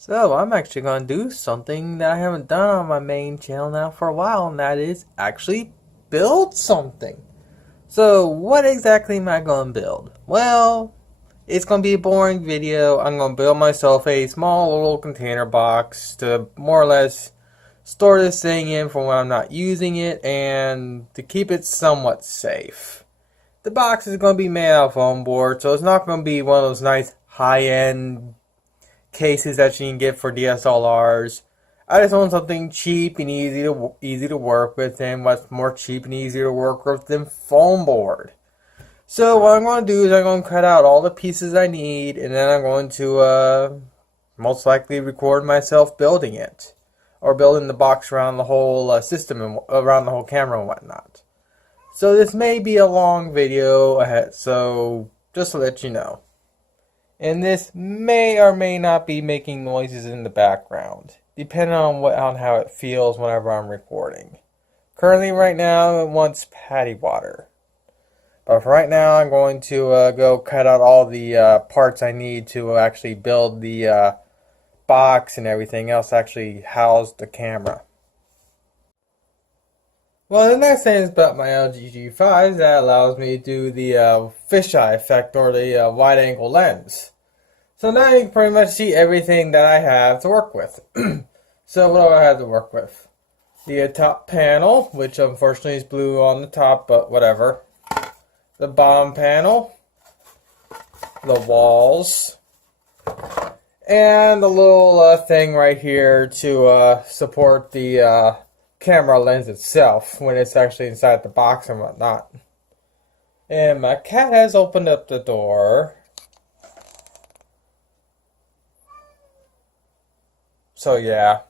So I'm actually going to do something that I haven't done on my main channel now for a while, and that is actually build something. So what exactly am I going to build? Well, it's going to be a boring video. I'm going to build myself a small little container box to more or less store this thing in for when I'm not using it and to keep it somewhat safe. The box is going to be made out of foam board, so it's not going to be one of those nice high-end cases that you can get for DSLRs. I just want something cheap and easy to work with, and what's more cheap and easier to work with than foam board. So what I'm going to do is I'm going to cut out all the pieces I need, and then I'm going to most likely record myself building it, or building the box around the whole system and around the whole camera and whatnot. So this may be a long video ahead, so just to let you know. And this may or may not be making noises in the background, depending on how it feels whenever I'm recording. Currently, right now, it wants patty water. But for right now, I'm going to go cut out all the parts I need to actually build the box and everything else to actually house the camera. Well, the next thing is about my LG G5 that allows me to do the fisheye effect, or the wide angle lens. So now you can pretty much see everything that I have to work with. So what do I have to work with? The top panel, which unfortunately is blue on the top, but whatever. The bottom panel, the walls, and the little thing right here to support the camera lens itself when it's actually inside the box and whatnot. And my cat has opened up the door. So yeah.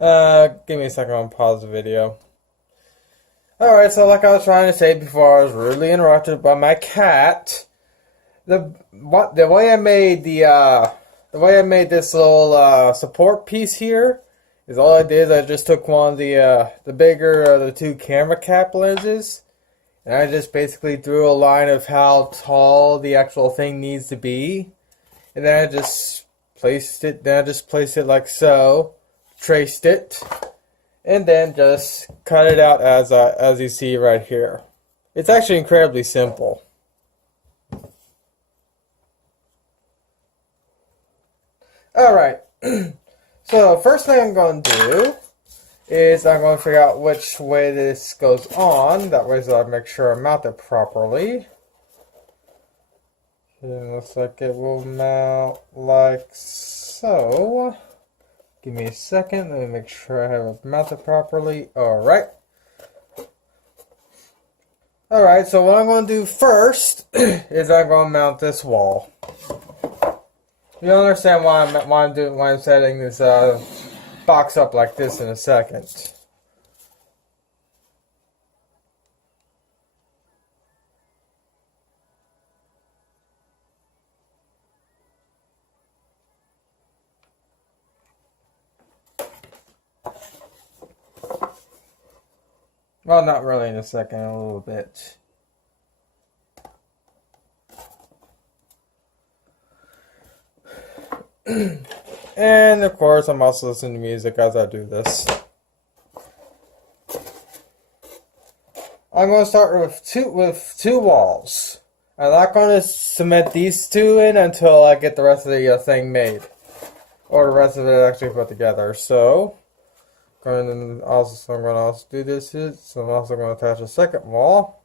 Give me a second, I'll pause the video. Alright, so like I was trying to say before, I was rudely interrupted by my cat. The way I made this little support piece here is all I did is I just took one of the bigger of the two camera cap lenses, and I just basically drew a line of how tall the actual thing needs to be, and then I just placed it like so, traced it, and then just cut it out as you see right here. It's actually incredibly simple. Alright, so first thing I'm going to do is I'm going to figure out which way this goes on. That way so I make sure I mount it properly. It looks like it will mount like so. Give me a second, let me make sure I have it mounted properly. Alright. Alright, so what I'm going to do first is I'm going to mount this wall. You'll understand why I'm setting this box up like this in a second. Well, not really in a second, a little bit. And of course, I'm also listening to music as I do this. I'm going to start with two walls. I'm not going to cement these two in until I get the rest of the thing made, or the rest of it actually put together. So I'm going to also do this. So I'm also going to attach a second wall.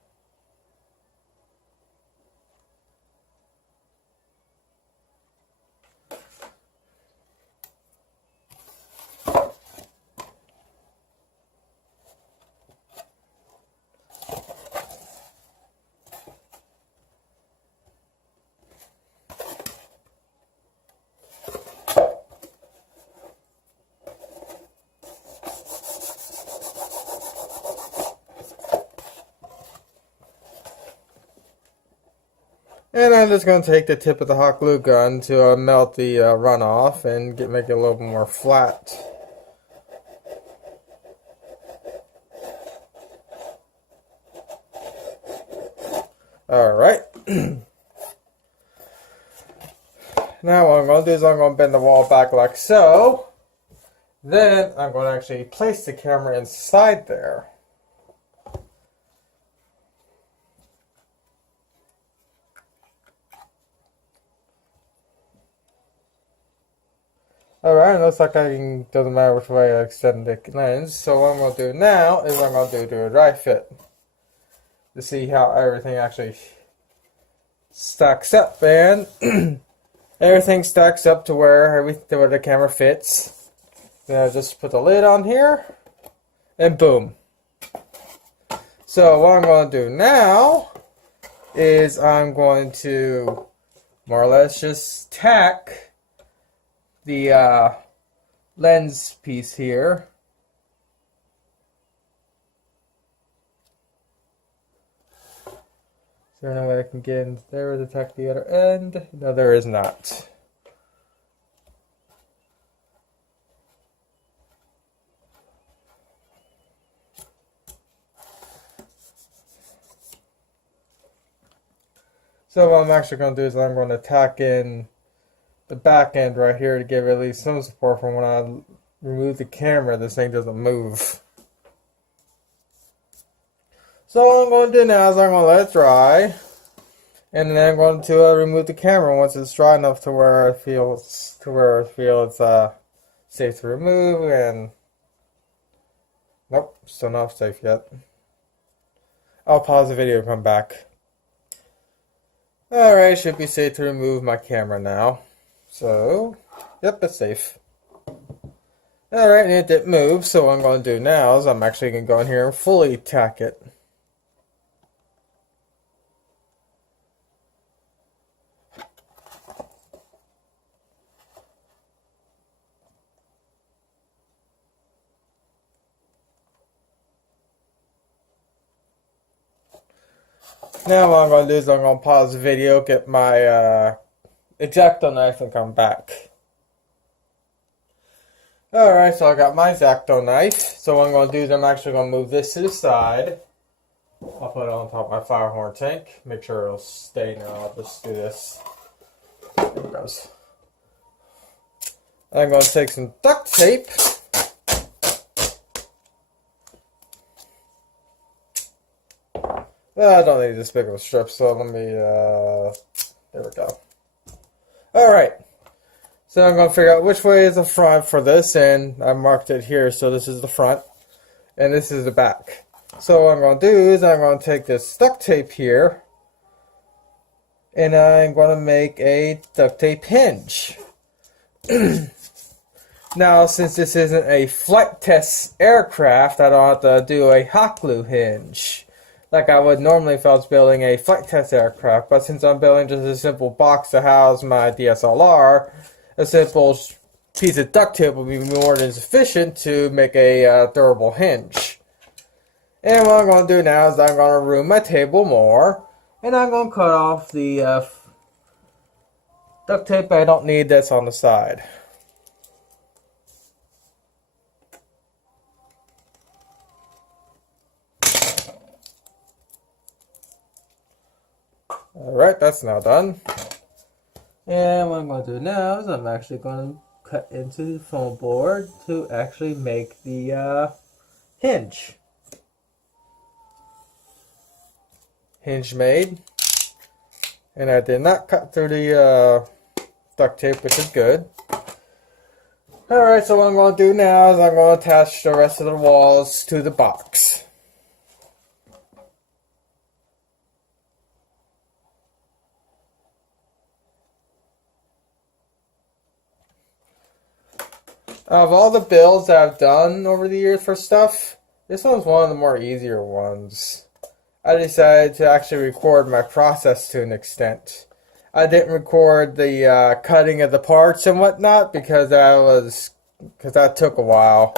And I'm just going to take the tip of the hot glue gun to melt the runoff and make it a little more flat. Alright. Now what I'm going to do is I'm going to bend the wall back like so. Then I'm going to actually place the camera inside there. Alright, looks like doesn't matter which way I extend the lens. So what I'm going to do now is I'm going to do a dry fit to see how everything actually stacks up. And everything stacks up to where the camera fits. Then I just put the lid on here and boom. So what I'm going to do now is I'm going to more or less just tack the lens piece here. Is there no way I can get in there to tack the other end? No, there is not. So what I'm actually going to do is I'm going to tack in the back end right here to give at least some support from when I remove the camera, this thing doesn't move. So what I'm going to do now is I'm going to let it dry, and then I'm going to remove the camera once it's dry enough to where I feel it's safe to remove. And nope, still not safe yet. I'll pause the video and come back. Alright, should be safe to remove my camera now. So, yep, it's safe. Alright, and it didn't move, so what I'm going to do now is I'm actually going to go in here and fully tack it. Now what I'm going to do is I'm going to pause the video, get my X-Acto knife and come back. Alright, so I got my X-Acto knife. So what I'm going to do is I'm actually going to move this to the side. I'll put it on top of my fire horn tank. Make sure it'll stay now. I'll just do this. There it goes. I'm going to take some duct tape. I don't need this big of a strip, so let me, there we go. Alright, so I'm going to figure out which way is the front for this, and I marked it here, so this is the front, and this is the back. So what I'm going to do is I'm going to take this duct tape here, and I'm going to make a duct tape hinge. Now, since this isn't a flight test aircraft, I don't have to do a hot glue hinge like I would normally if I was building a flight test aircraft. But since I'm building just a simple box to house my DSLR, a simple piece of duct tape will be more than sufficient to make a durable hinge. And what I'm going to do now is I'm going to room my table more, and I'm going to cut off the duct tape I don't need that's on the side. Alright, that's now done. And what I'm going to do now is I'm actually going to cut into the foam board to actually make the hinge. Hinge made. And I did not cut through the duct tape, which is good. Alright, so what I'm going to do now is I'm going to attach the rest of the walls to the box. Of all the builds that I've done over the years for stuff, this one's one of the more easier ones. I decided to actually record my process to an extent. I didn't record the cutting of the parts and whatnot because that took a while.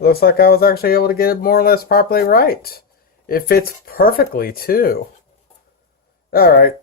Looks like I was actually able to get it more or less properly right. It fits perfectly too. Alright.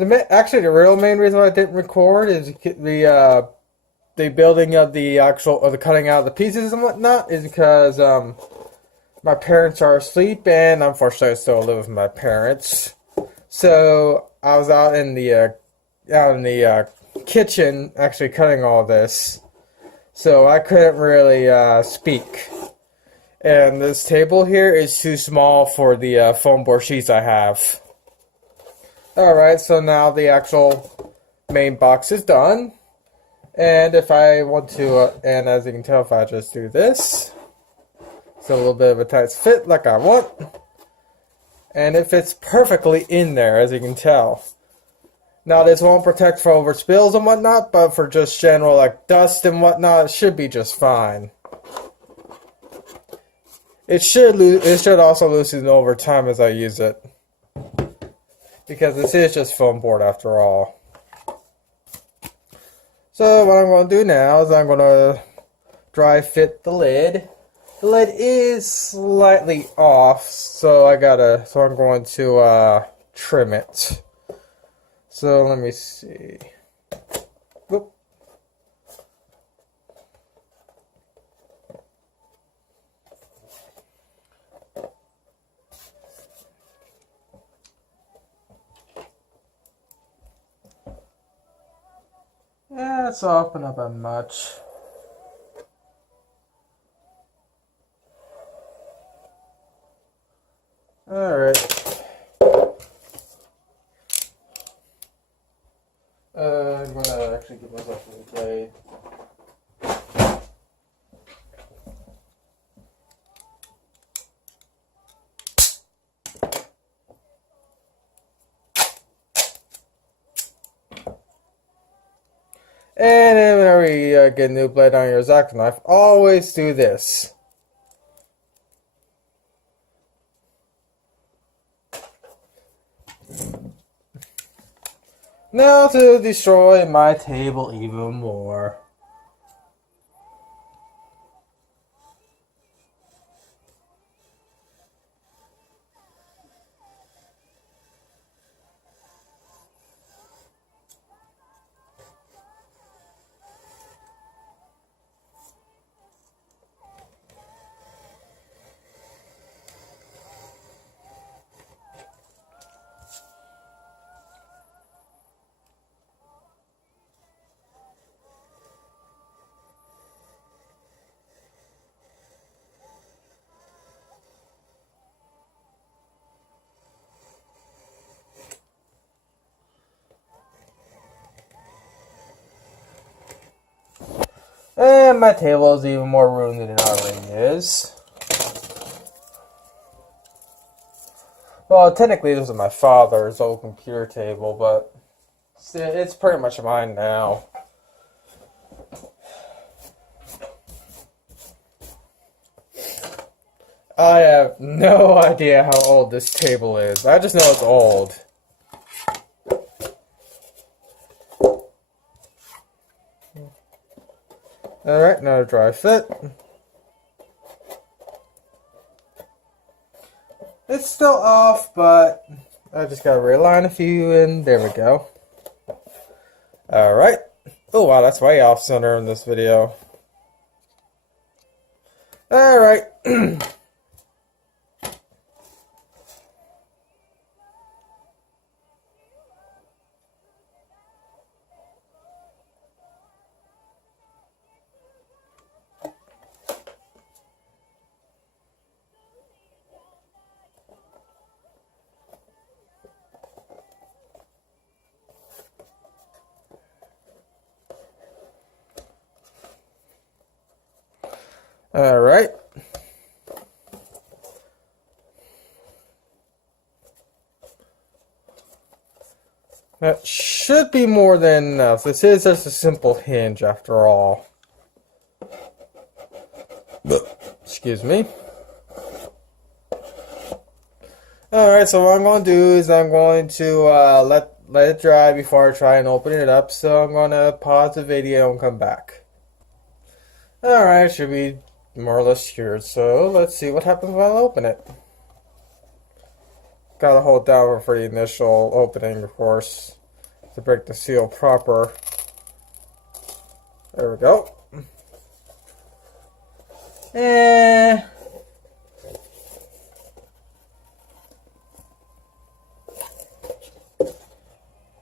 Actually, the real main reason why I didn't record is the building of the actual, or the cutting out of the pieces and whatnot, is because my parents are asleep, and unfortunately I still live with my parents. So I was out in the kitchen actually cutting all this, so I couldn't really speak. And this table here is too small for the foam board sheets I have. Alright, so now the actual main box is done. And if I want to, and as you can tell, if I just do this, it's a little bit of a tight fit like I want. And it fits perfectly in there, as you can tell. Now this won't protect for over spills and whatnot, but for just general like dust and whatnot, it should be just fine. It should also loosen over time as I use it, because this is just foam board after all. So what I'm going to do now is I'm going to dry fit the lid. The lid is slightly off, so I'm going to trim it. So let me see. Whoop. Yeah, it's open up a much. Alright. I'm gonna actually give myself a little blade. And then whenever you get a new blade on your X-Acto knife, always do this. Now to destroy my table even more. And my table is even more ruined than it already is. Well, technically this is my father's old computer table, but it's pretty much mine now. I have no idea how old this table is. I just know it's old. Alright, now to dry fit. It's still off, but I just gotta realign a few, and there we go. Alright. Oh wow, that's way off center in this video. Alright. Alright. That should be more than enough. This is just a simple hinge after all. Excuse me. Alright, so what I'm going to do is I'm going to let it dry before I try and open it up. So I'm going to pause the video and come back. Alright, it should be more or less cured. So let's see what happens when I open it. Gotta hold down for the initial opening, of course. to break the seal proper. There we go.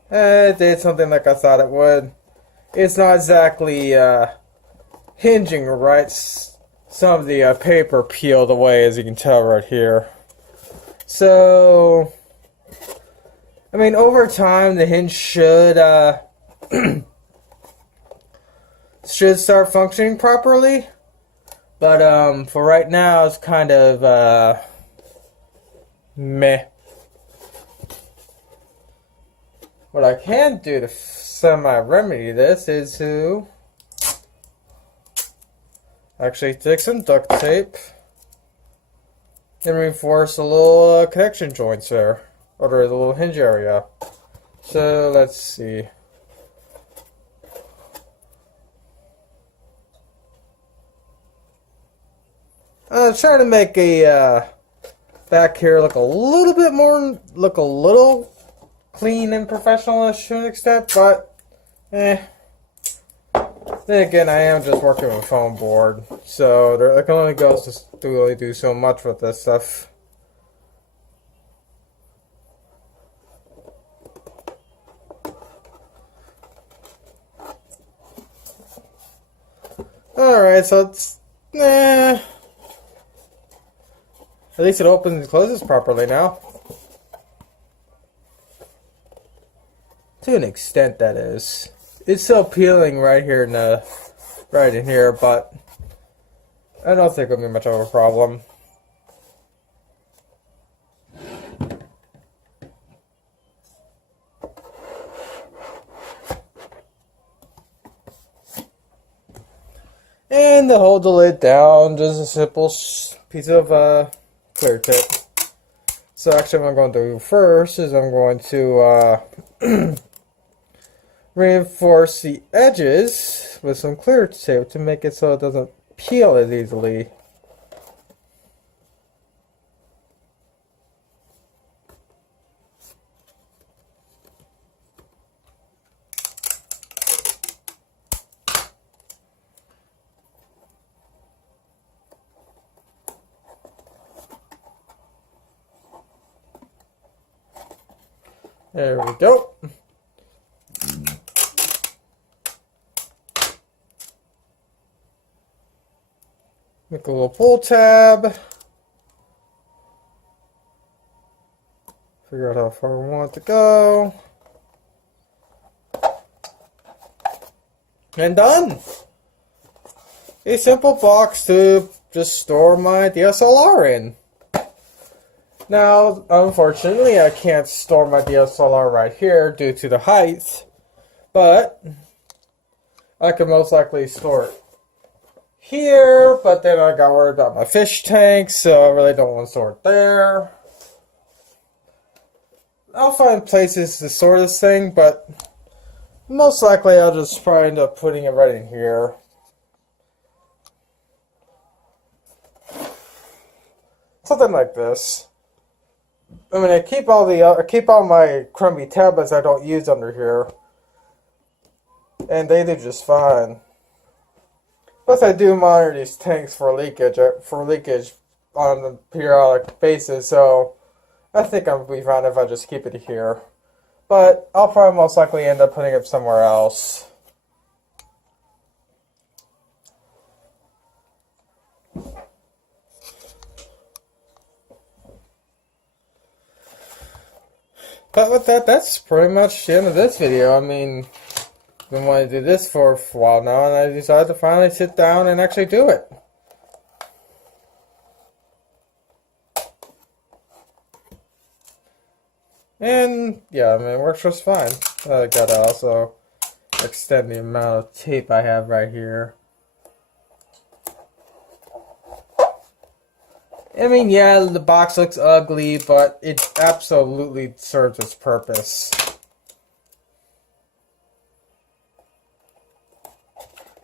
It did something like I thought it would. It's not exactly hinging right. Some of the paper peeled away, as you can tell right here. So, I mean, over time, the hinge should should start functioning properly. But for right now, it's kind of meh. What I can do to semi-remedy this is to actually take some duct tape and reinforce the little connection joints there, or the little hinge area. So let's see. I'm trying to make a back here look a little bit more, look a little clean and professional-ish to an extent, but then again, I am just working with a foam board, so there can only go to really do so much with this stuff. Alright, so it's at least it opens and closes properly now. To an extent, that is. It's still peeling right here right in here, but I don't think it'll be much of a problem. And to hold the lid down, just a simple piece of clear tape. So actually what I'm going to do first is I'm going to reinforce the edges with some clear tape to make it so it doesn't peel as easily. There we go. Make a little pull tab. Figure out how far we want it to go. And done! A simple box to just store my DSLR in. Now, unfortunately, I can't store my DSLR right here due to the height, but I could most likely store it here, but then I got worried about my fish tank, so I really don't want to store it there. I'll find places to store this thing, but most likely I'll just probably end up putting it right in here. Something like this. I mean, I keep all my crummy tablets I don't use under here, and they do just fine. Plus, I do monitor these tanks for leakage on a periodic basis, so I think I'm gonna be fine if I just keep it here. But I'll probably most likely end up putting it somewhere else. But with that, that's pretty much the end of this video. I mean, I've been wanting to do this for a while now, and I decided to finally sit down and actually do it. And, yeah, I mean, it works just fine. I gotta also extend the amount of tape I have right here. I mean, yeah, the box looks ugly, but it absolutely serves its purpose.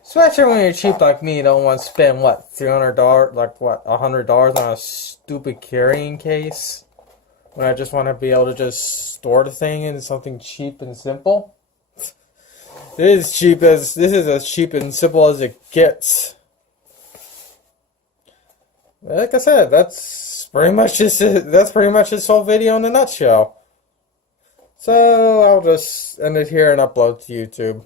Especially when you're cheap like me, you don't want to spend, what, $300, like, what, $100 on a stupid carrying case? When I just want to be able to just store the thing in something cheap and simple. This is as cheap and simple as it gets. Like I said, that's pretty much this whole video in a nutshell. So I'll just end it here and upload to YouTube.